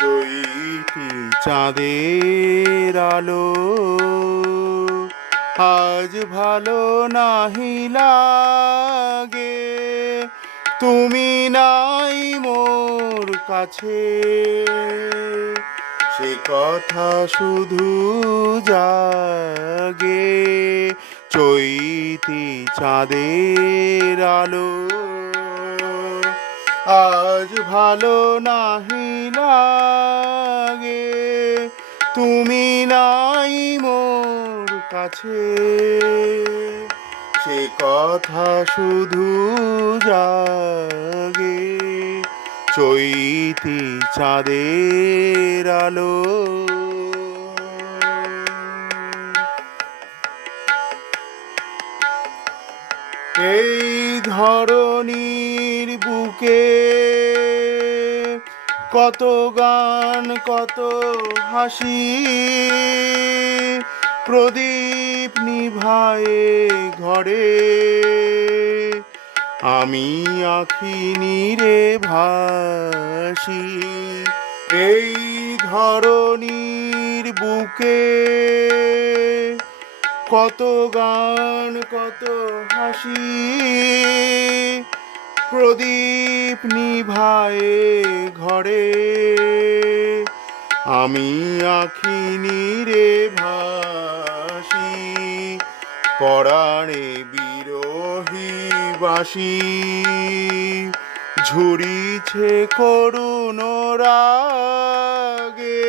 চৈতি চাঁদের আলো। আজ ভালো নাহি লাগে। তুমি নাই মোর কাছে। সে কথা শুধু জাগে। চৈতি চাঁদের আলো। আজ ভালো নাহি লাগে। তুমি নাই মোর কাছে। সে কথা শুধু জাগে। চৈতি চাঁদের আলো। এই ধরনীর বুকে কত গান, কত হাসি প্রদীপ নিভায়ে ঘরে। আমি আখি নীরে ভাসি, এই ধরণীর বুকে কত গান, কত হাসি প্রদীপ নিভায়ে ঘরে। আমি আখি নীরে ভাসি, পরাণে বিরোহী বাসি। ঝুরিছে করুণ রাগে,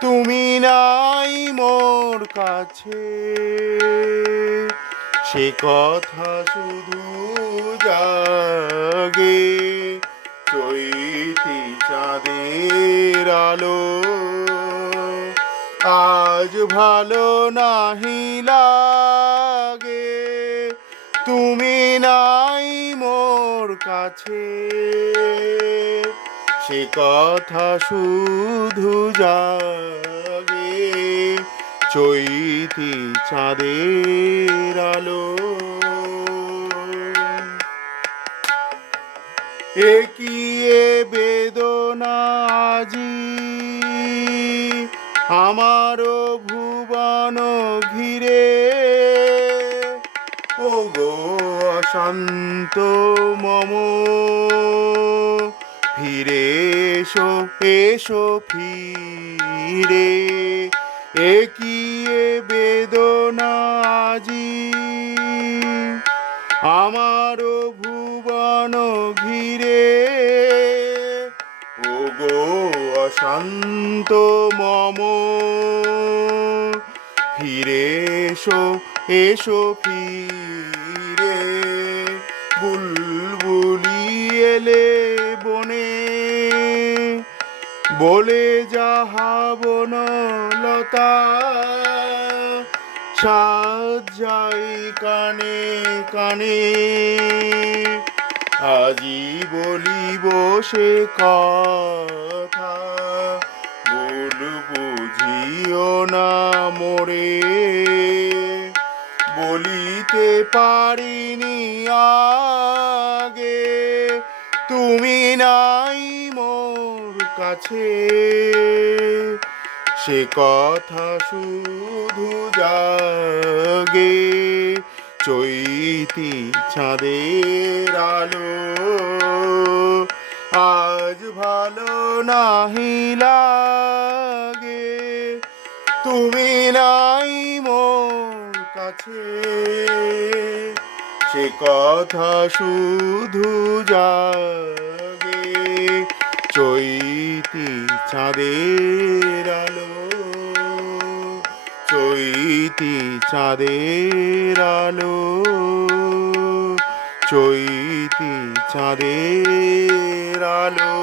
তুমি নাই মোর কাছে। সে কথা শুধু জাগে, চৈতি চাঁদের আলো। আজ ভালো নাহি লাগে, তুমি নাই মোর কাছে। সে কথা শুধু জাগে চৈতি চাঁদের আলো। একিয়ে বেদনা আজি? আমারও ভুবন ঘিরে। ও গো অশান্ত মম, ফিরে এসো এসো ফিরে। একিয়ে বেদনা আজি? আমারও ভুবন ঘিরে। ও গো অশান্ত মম। ফিরে এসো এসো ফিরে। বুলবুলি এলে বলে যাহা বন লতা সাজ যাই কানে কানে। আজি বলিব সে কথা, ভুল বুঝিও না মোরে। বলিতে পারিনি আগে, তুমি নাই কাছে সে কথা শুধু জাগে চৈতি চাঁদের আলো। আজ ভালো নাহি লাগে। তুমি নাই মোর কাছে। সে কথা শুধু জাগে চৈতি চাঁদের আলো চৈতি চাঁদের আলো চৈতি চাঁদের আলো।